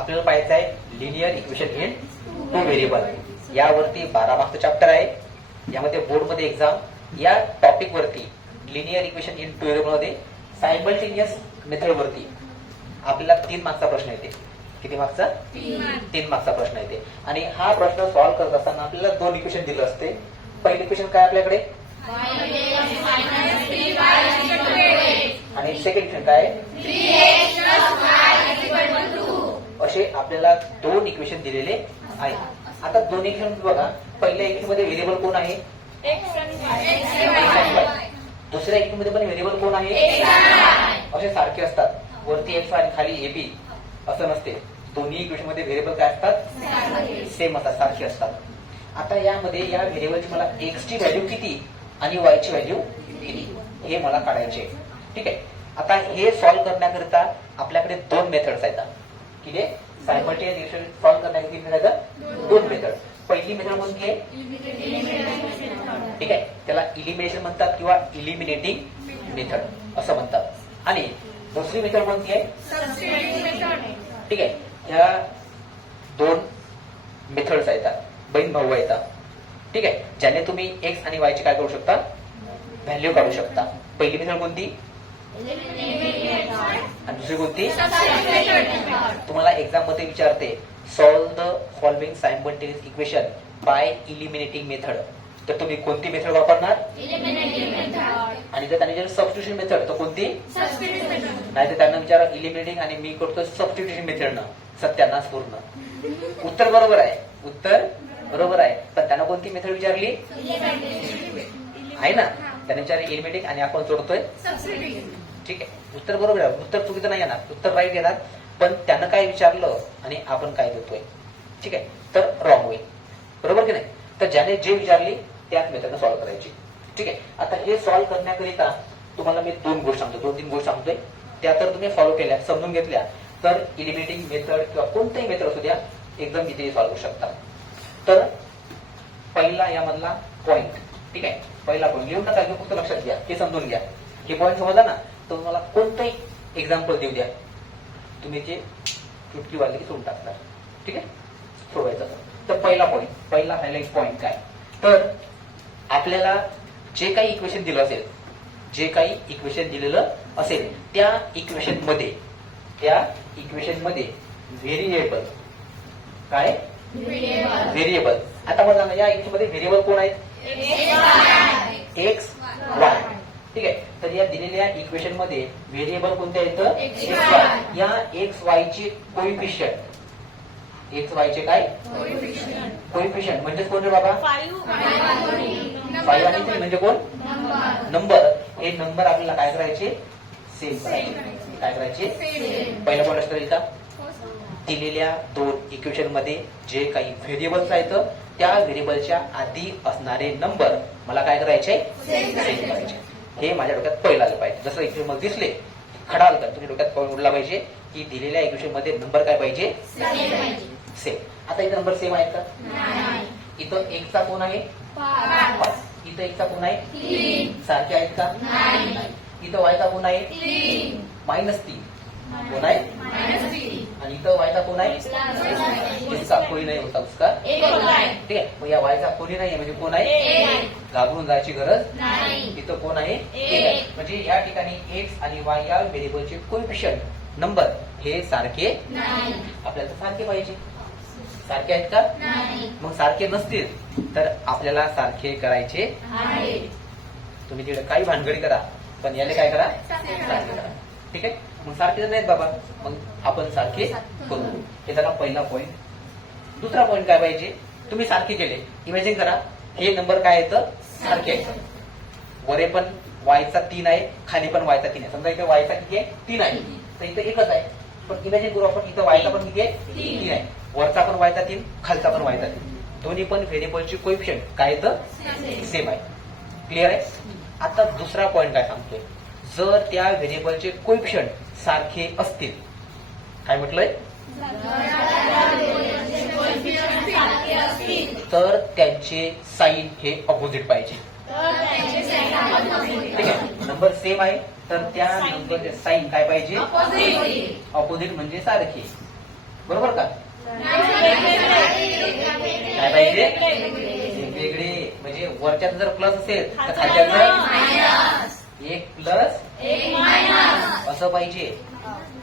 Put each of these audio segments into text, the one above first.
आपल्याला पाहायचं आहे linear equation in two variable. यावरती 12 मार्कचं चॅप्टर आहे. यामध्ये बोर्डमध्ये एक्झाम या टॉपिक वरती linear equation in two variable मध्ये सायमल्टेनियस मेथड वरती आपल्याला 3 मार्कचा प्रश्न येते. किती मार्कचा? 3 मार्कचा प्रश्न येते. आणि हा प्रश्न सॉल्व्ह करत असताना आपल्याला 2 इक्वेशन दिलं असते. पहिलं इक्वेशन काय आपल्याकडे आणि सेकंड इक्वेशन काय असे आपल्याला 2 इक्वेशन दिलेले आहे. आता 2 इक्वेशन बघा. पहिल्या इक्वेशन मध्ये व्हेरिएबल कोण आहे? दुसऱ्या इक्वेशन मध्ये पण व्हेरिएबल कोण आहे? असे सारखे असतात. वरती एक्स आणि खाली एबी असं नसते. दोन्ही इक्वेशन मध्ये व्हेरिएबल काय असतात? सेम असतात, सारखे असतात. आता यामध्ये या व्हेरिएबलची मला एक्स ची व्हॅल्यू किती आणि वाय ची व्हॅल्यू किती हे मला काढायचे. ठीक आहे. आता हे सॉल्व्ह करण्याकरिता आपल्याकडे 2 मेथड्स आहेत. किती आहे? सायमल्टेनियस इक्वेशन सॉल्व्ह करण्याकरिता 2 मेथड. पहिली मेथड कोणती आहे? ठीक आहे, त्याला इलिमिनेशन म्हणतात किंवा इलिमिनेटिंग मेथड असं म्हणतात. आणि दुसरी मेथड कोणती आहे? ठीक आहे. ह्या 2 मेथड्स आहेत, बहीण भाऊ आहेत. ठीक आहे, ज्याने तुम्ही एक्स आणि वाय ची काय करू शकता? व्हॅल्यू काढू शकता. पहिली मेथड कोणती आणि दुसरी कोणती? तुम्हाला एक्झाम मध्ये विचारते solve the following simultaneous equation by eliminating method. तर तुम्ही कोणती मेथड वापरणार? आणि जर त्यांनी सबस्टिट्यूशन मेथड तर कोणती? नाही तर त्यांना विचारा इलिमिनेटिंग आणि मी करतो सबस्टिट्यूशन मेथडनं. सत्यानाश पूर्ण. उत्तर बरोबर आहे, उत्तर बरोबर आहे. पण त्यांना कोणती मेथड विचारली आहे ना? त्याने विचारले इलिमिनेटिंग आणि आपण सोडतोय. ठीक आहे, उत्तर बरोबर आहे. उत्तर चुकीचं नाही येणार, उत्तर राईट येणार. पण त्यानं काय विचारलं आणि आपण काय देतोय. ठीक आहे, तर रॉंग होईल. बरोबर की नाही? तर ज्याने जे विचारली त्याच मेथडनं सॉल्व्ह करायची. ठीक आहे. आता हे सॉल्व्ह करण्याकरिता तुम्हाला मी 2 गोष्टी सांगतो, 2-3 गोष्टी सांगतोय. त्या तर तुम्ही फॉलो केल्या, समजून घेतल्या तर इलिमिनेटिंग मेथड किंवा कोणताही मेथड असू द्या एकदम इथे सॉल्व्ह करू शकता. तर पहिला यामधला पॉइंट. ठीक आहे, पहिला पॉइंट लिहून नका, फक्त लक्षात घ्या, हे समजून घ्या. हे पॉइंट समजला ना तर तुम्हाला कोणतंही एक्झाम्पल देऊ द्या, तुम्ही ते चुटकी वाजली की सोडून टाकणार. ठीक आहे, सोडवायचं. तर पहिला पॉइंट, पहिला हायलाइट पॉइंट काय? तर आपल्याला जे काही इक्वेशन दिलं असेल, जे काही इक्वेशन दिलेलं असेल त्या इक्वेशन मध्ये व्हेरिएबल काय? व्हेरिएबल. आता मला सांगा या इक्वेशन मध्ये व्हेरिएबल कोण आहेत? X Y. ठीक आहे, तर या दिलेल्या इक्वेशन मध्ये व्हेरिएबल कोणते आहेत? X Y. या एक्स वाय चे कोइफिशियंट, एक्स वाय चे काय? कोइफिशियंट म्हणजे कोण रे बाबा? 5 आणि 3 म्हणजे कोण? नंबर. हे नंबर आपल्याला काय करायचे? सेम करायचे. काय करायचे? पहिला पॉइंट असतो का? दिलेल्या 2 इक्वेशन मध्ये जे काही व्हेरिएबल्स आहेत त्या व्हेरिएबलच्या आधी असणारे नंबर मला काय करायचे? सेम करायचे. हे माझ्या डोक्यात पहिलं आलं पाहिजे. जसं इक्वेशन मध्ये दिसले खडा आलं तर तुम्ही डोक्यात पॉइंट उडला पाहिजे की दिलेल्या इक्वेशन मध्ये नंबर काय पाहिजे? सेम. आता इथं नंबर सेम आहेत का? इथं एकचा कोण आहे? 5. इथं एकचा कोण आहे? 3. सारखे आहेत का? इथं वायचा कोण आहे? -3. कोण आहे? आणि इथं वायचा कोण आहे? इसका कोणी नाही होता उसका. ठीक आहे, मग या वायचा कोणी नाही म्हणजे कोण आहे? घाबरून जायची गरज नाही. इथं कोण आहे? म्हणजे या ठिकाणी एक्स आणि वाय या व्हेरिएबलचे कोइफिशियंट नंबर हे सारखे आपल्याला सारखे पाहिजे. सारखे आहेत का? मग सारखे नसतील तर आपल्याला सारखे करायचे. तुम्ही तिकडे काही भानगडी करा पण याला काय करा? सारखे करा. ठीक आहे, मग सारखे नाहीत बाबा, मग आपण सारखे करू. हे झाला पहिला पॉइंट. दुसरा पॉइंट काय पाहिजे? तुम्ही सारखे केले, इमॅजिन करा हे नंबर काय येतं? सारखे आहेत. वरे पण वायचा 3 आहे, खाली पण वायचा 3 आहे. समजा इथे वायचा किती आहे? 3 आहे, तर इथं एकच आहे. पण इमॅजिन करू आपण इथं वायचा पण किती आहे? 3 आहे. वरचा पण वायचा 3, खालचा पण वायचा 3. दोन्ही पण व्हेरिएबलची कोइफिशियंट काय येतं? सेम आहे. क्लिअर आहे? आता दुसरा पॉइंट काय सांगतोय? जर त्या व्हेरिएबलचे कोइफिशियंट सारखे असतील, काय म्हटलंय? तर त्यांचे साइन हे अपोजिट पाहिजे. ठीक आहे, नंबर सेम आहे तर त्या नंबरचे साइन काय पाहिजे? अपोजिट म्हणजे सारखे. बरोबर का? काय पाहिजे? वेगवेगळे. म्हणजे वरच्यात जर प्लस असेल तर खालच्यात एक प्लस असं पाहिजे.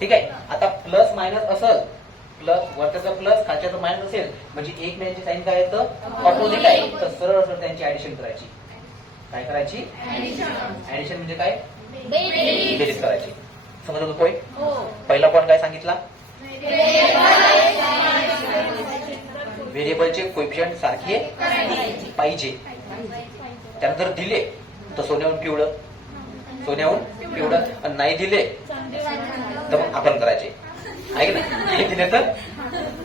ठीक आहे. आता प्लस मायनस असं, प्लस वरच्याचा प्लस खालच्याचा मायनस असेल म्हणजे एकमेकांची साईन काय येतं? ऑपोजिट आहे. तर सरळ सरळ त्यांची ऍडिशन करायची. काय करायची? ऍडिशन म्हणजे काय? बेरीज करायची. समजलं पॉईंट? पहिला पॉईंट काय सांगितला? व्हेरिएबलचे कोएफिशियंट सारखे पाहिजे. त्यानं जर दिले तर सोन्याहून पिवळं, सोन्याहून पिवळं, आणि नाही दिले तर मग आपण करायचे. आहे की नाही दिले तर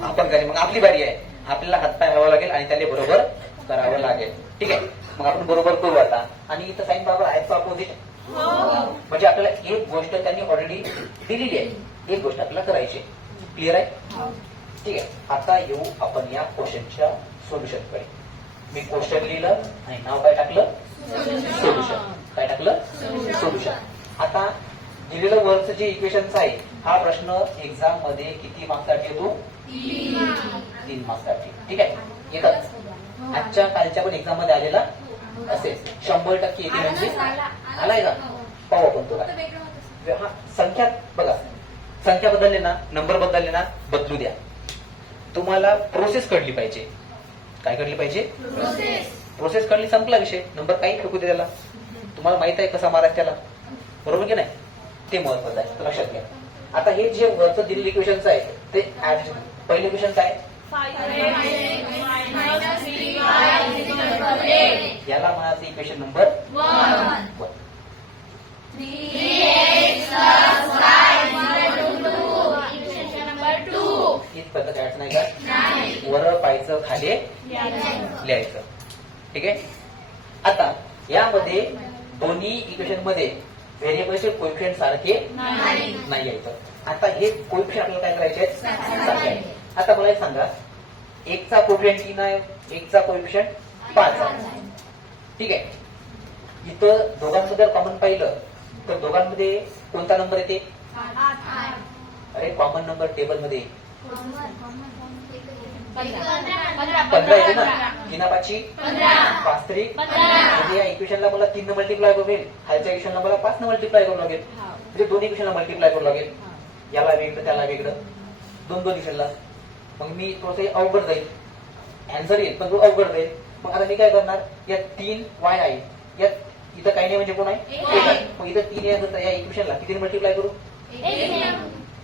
आपण करायचे. मग आपली बारी आहे. आपल्याला हातपाय हवा लागेल आणि त्याला बरोबर करावं लागेल. ठीक आहे. मग आपण बरोबर करू आता. आणि इथं साईन बरोबर आहेत का अपोजिट? म्हणजे आपल्याला एक गोष्ट त्यांनी ऑलरेडी दिलेली आहे, एक गोष्ट आपल्याला करायची. क्लिअर आहे? ठीक आहे. आता येऊ आपण या क्वेश्चनच्या सोल्युशन कडे. मी क्वेश्चन लिहिलं आणि नाव काय टाकलं? सोल्युशन. काय टाकलं? सोल्युशन. आता दिलेलं वरचं जे इक्वेशन्स आहे, हा प्रश्न एक्झाम मध्ये किती मार्क्ससाठी येतो? 3 मार्क्ससाठी. ठीक आहे. एकच आजच्या कालच्या पण एक्झाम मध्ये आलेला असेल. 100% येते म्हणजे आलाय का? पाहू आपण तुला. हा संख्या बघा, संख्या बदलले ना, नंबर बदलले ना, बदलू द्या. तुम्हाला प्रोसेस कळली पाहिजे. काय कळली पाहिजे? प्रोसेस कळली, संपला विषय. नंबर काही फेकू दे त्याला. तुम्हाला माहित आहे कसा मारायचं त्याला, बरोबर की नाही? ते महत्वाचं आहे, लक्षात घ्या. आता हे जे वरचं दिलेलं इक्वेशन्स आहे ते पहिलं इक्वेशन काय? याला म्हणायचं इक्वेशन नंबर 1. इथपर्यंत काय नाही का? वर पाहायचं, खाली लिहायचं. ठीक आहे. आता यामध्ये दोन्ही इक्वेशन मध्ये व्हेरिएबलचे कोएफिशियंट सारखे नाही यायचं. आता हे कोएफिशियंट आपल्याला काय करायचे आहेत? सारखे आहे. आता मला एक सांगा, एकचा कोएफिशियंट 3 आहे, एकचा कोएफिशियंट 5 आहे. ठीक आहे. इथं दोघांमध्ये कॉमन पाहिलं तर दोघांमध्ये कोणता नंबर येते? अरे कॉमन नंबर टेबल मध्ये 15 येते ना. 3 5 5 3. म्हणजे या इक्वेशनला मला 3 न मल्टिप्लाय करू लागेल, खालच्या इक्वेशनला मला 5 न मल्टिप्लाय करू लागेल. म्हणजे दोन्ही इक्वेशनला मल्टिप्लाय करू लागेल. याला वेगळं त्याला वेगळं, दोन इक्वेशनला. मग मी थोडंसं अवघड जाईल, आन्सर येईल पण तो अवघड जाईल. मग आता मी काय करणार? यात 3 वाय आहे, यात इथं काही नाही म्हणजे कोण आहे? एक आहे. मग इथं 3 आहे, या इक्वेशनला किती मल्टिप्लाय करू?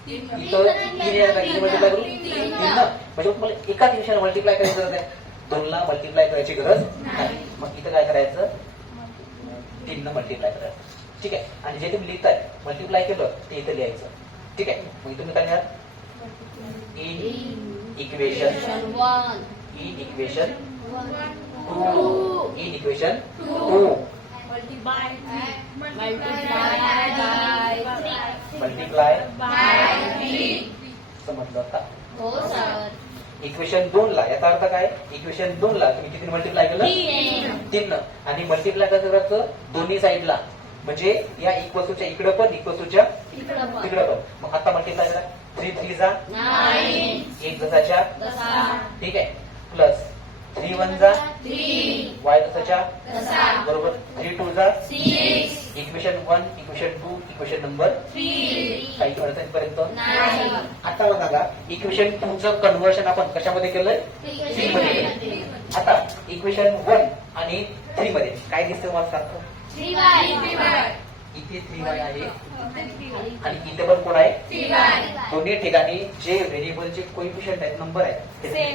इथं 3 याला किती मल्टिप्लाय करू? 3 ना. म्हणजे तुम्हाला एकाच इक्वेशन मल्टिप्लाय करायची गरज आहे, 2 ला मल्टिप्लाय करायची गरज नाही. मग इथं काय करायचं? 3 न मल्टिप्लाय करायचं. ठीक आहे. आणि जे तुम्ही लिहिताय मल्टिप्लाय केलं ते इथं लिहायचं. ठीक आहे. मग तुम्ही काय लिहाल? In equation 2, in equation 2 multiply समजलं का? हो सर. इक्वेशन 2 ला, याचा अर्थ काय? इक्वेशन 2 ला तुम्ही किती मल्टिप्लाय केलं? 3 न. आणि मल्टिप्लाय कसं करायचं? दोन्ही साईडला. म्हणजे या इक्वल्सच्या इकडं पण, इक्वल्सच्या तिकडं पण. मग आता मल्टिप्लाय करा. 3 3 जा 9, 1 जसाच्या तसा, ठीक आहे, प्लस 3 1 जा 3, वाय जसाच्या तसा, बरोबर. 3 2 जा 6, इक्वेशन 1, इक्वेशन 2, इक्वेशन नंबर 3, काही अडचण पर्यंत. 9. आता बघा, इक्वेशन 2 चं कन्व्हर्शन आपण कशामध्ये केलंय? 3 मध्ये केलंय. आता इक्वेशन 1 आणि 3 मध्ये काय दिसतं मला सारखं? 3y. इथे 3y आहे आणि इथे पण कोण आहे? 3y. दोन्ही ठिकाणी जे व्हेरिएबलचे कोएफिशियंट आहेत, नंबर आहेत, ते सेम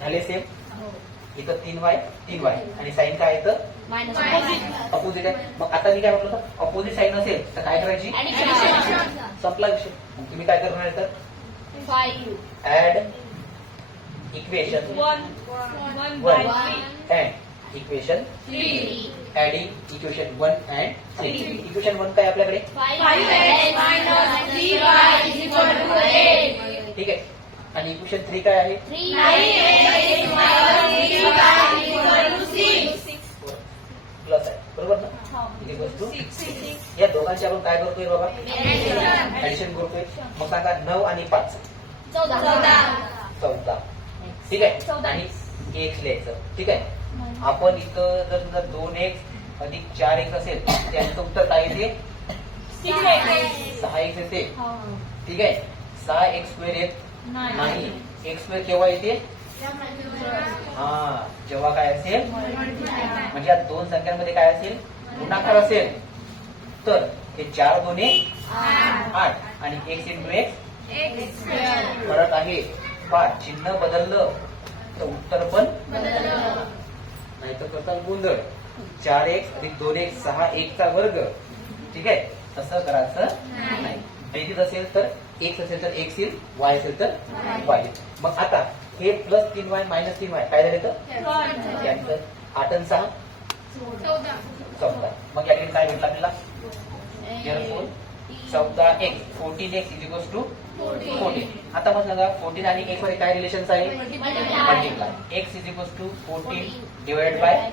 झाले. सेम. इथं 3y 3y आणि साईन काय आहे? अपोजिट आहे. मग आता मी काय म्हटलं होतं? अपोजिट साईन असेल तर काय करायची? संपला विषय. मग तुम्ही काय करणार आहे? तर 5, add equation 1 and equation 3, adding equation 1 and 3. Equation 1 काय आपल्याकडे? 5x - 3y = 8. ठीक आहे. आणि इक्वेशन 3 काय आहे? 9x - 3y = 6. प्लस आहे, बरोबर ना? इथे वस्तू या दोघांची आपण काय करतोय बाबा? ऍडिशन करतोय. मग सांगा 9 आणि 5 14. ठीक आहे 14. आणि x लिहायचं. ठीक आहे. आपण इथं जर समजा 2x अधिक 4x असेल त्याचं उत्तर काय येते? 6x येते. ठीक आहे. 6x² येत नाही. x² केव्हा येते? हा, जेव्हा काय असेल म्हणजे या दोन संख्यांमध्ये काय असेल? गुणाकार असेल. तर हे 4 2 8 आणि x इंटू x फरक आहे. पहा, चिन्ह बदललं तर उत्तर पण नाही तर करता गोंधळ. 4x अधिक 2x 6x चा वर्ग. ठीक आहे. तसं करायचं नाही. बेरीज असेल तर x असेल तर x येईल, y असेल तर y येईल. मग आता हे प्लस 3y मायनस 3y काय झाले तर कॅन्सल. 8 आणि 6 14. मग या ठिकाणी काय भेटलं आपल्याला? 14x 14x is equals to 14. आता मग सांगा 14 आणि x मध्ये काय रिलेशन आहे? Multiply. x is equals to 14 divided by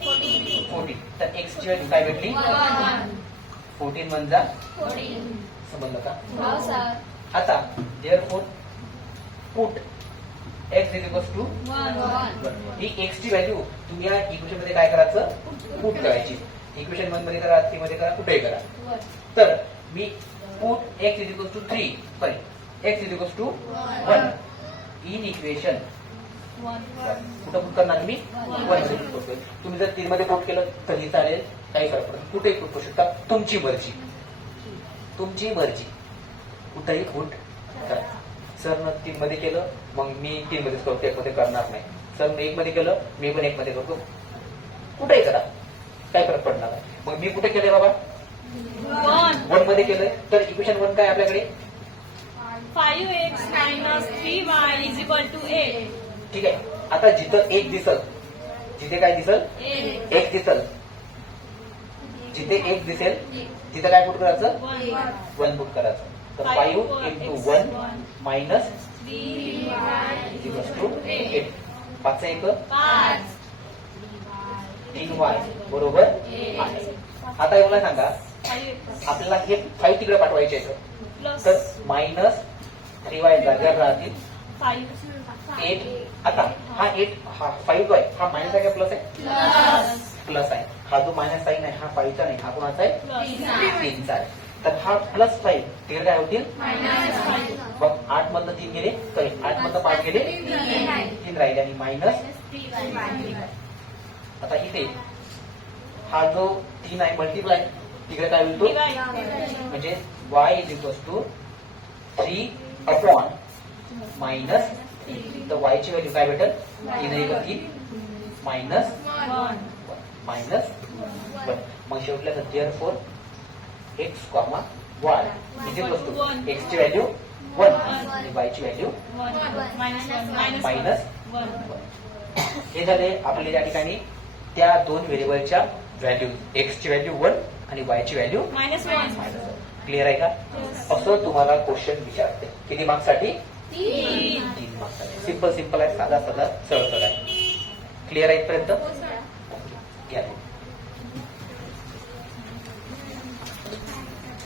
14. तर x ची व्हॅल्यू काय भेटली? 14 म्हणजे समजलं का? आता therefore put x is equals to ही x ची व्हॅल्यू तुम्ही या इक्वेशन मध्ये काय करायचं? पुट करायची. इक्वेशन 1 मध्ये करा, 3 मध्ये करा, कुठेही करा. तर मी put x is equals to 3 sorry x is equals to 1 in equation कुठं पुट करणार मी? 1 मध्ये पुट करतोय. तुम्ही जर 3 मध्ये पुट केलं तरी चालेल, काही फरक पडत. कुठेही पुट करू शकता. तुमची मर्जी. कुठेही पुट करा. सर न 3 मध्ये केलं मग मी 3 मध्येच करतो, 1 मध्ये करणार नाही. सर मी 1 मध्ये केलं मी पण 1 मध्ये करतो. कुठेही करा, काय फरक पडणार नाही. मग मी कुठे केलंय बाबा? 1 मध्ये केलंय. तर इक्वेशन 1 काय आपल्याकडे? 5x minus 3y is equal to 8. ठीक आहे. आता जिथं 1 दिसल, जिथे काय दिसल? 1 दिसल. जिथे 1 दिसेल तिथे काय पुट करायचं? 1 पुट करायचं. तर 5 into 1 minus 3y 8. 5 1 3y बरोबर 8. आता एवढं सांगा आपल्याला हे 5 तिकडे पाठवायचे आहे. तर मायनस 3y जागेवर राहतील 8. आता हा 8 हा 5 आहे, हा मायनस आहे का प्लस आहे? प्लस आहे. हा जो मायनस साईन आहे हा 5 चा नाही, हा कोणाचा आहे? 3 चा आहे. तर हा प्लस 5 तिकडे काय होतील? मग 8 मधनं 3 गेले, सॉरी 8 मधनं 5 गेले, 3 राहिले आणि मायनस. आता इथे हा जो 3 आहे मल्टिप्लाय तिकडे काय होईल तो? म्हणजे y is equals to 3 upon minus. तर y ची व्हॅल्यू काय भेटेल? 3 मायनस 1. मग शेवटला therefore x, y is equals to x ची व्हॅल्यू 1 आणि y ची व्हॅल्यू मायनस 1. हे झाले आपले या ठिकाणी त्या दोन व्हेरिएबलच्या व्हॅल्यू. x ची व्हॅल्यू 1 आणि y ची व्हॅल्यू -1. क्लिअर आहे का? असं तुम्हाला क्वेश्चन विचारते. किती मार्क्स साठी? 3 मार्क्स साठी. सिंपल आहे, साधा सरळ आहे. क्लिअर आहे इथपर्यंत? घ्या.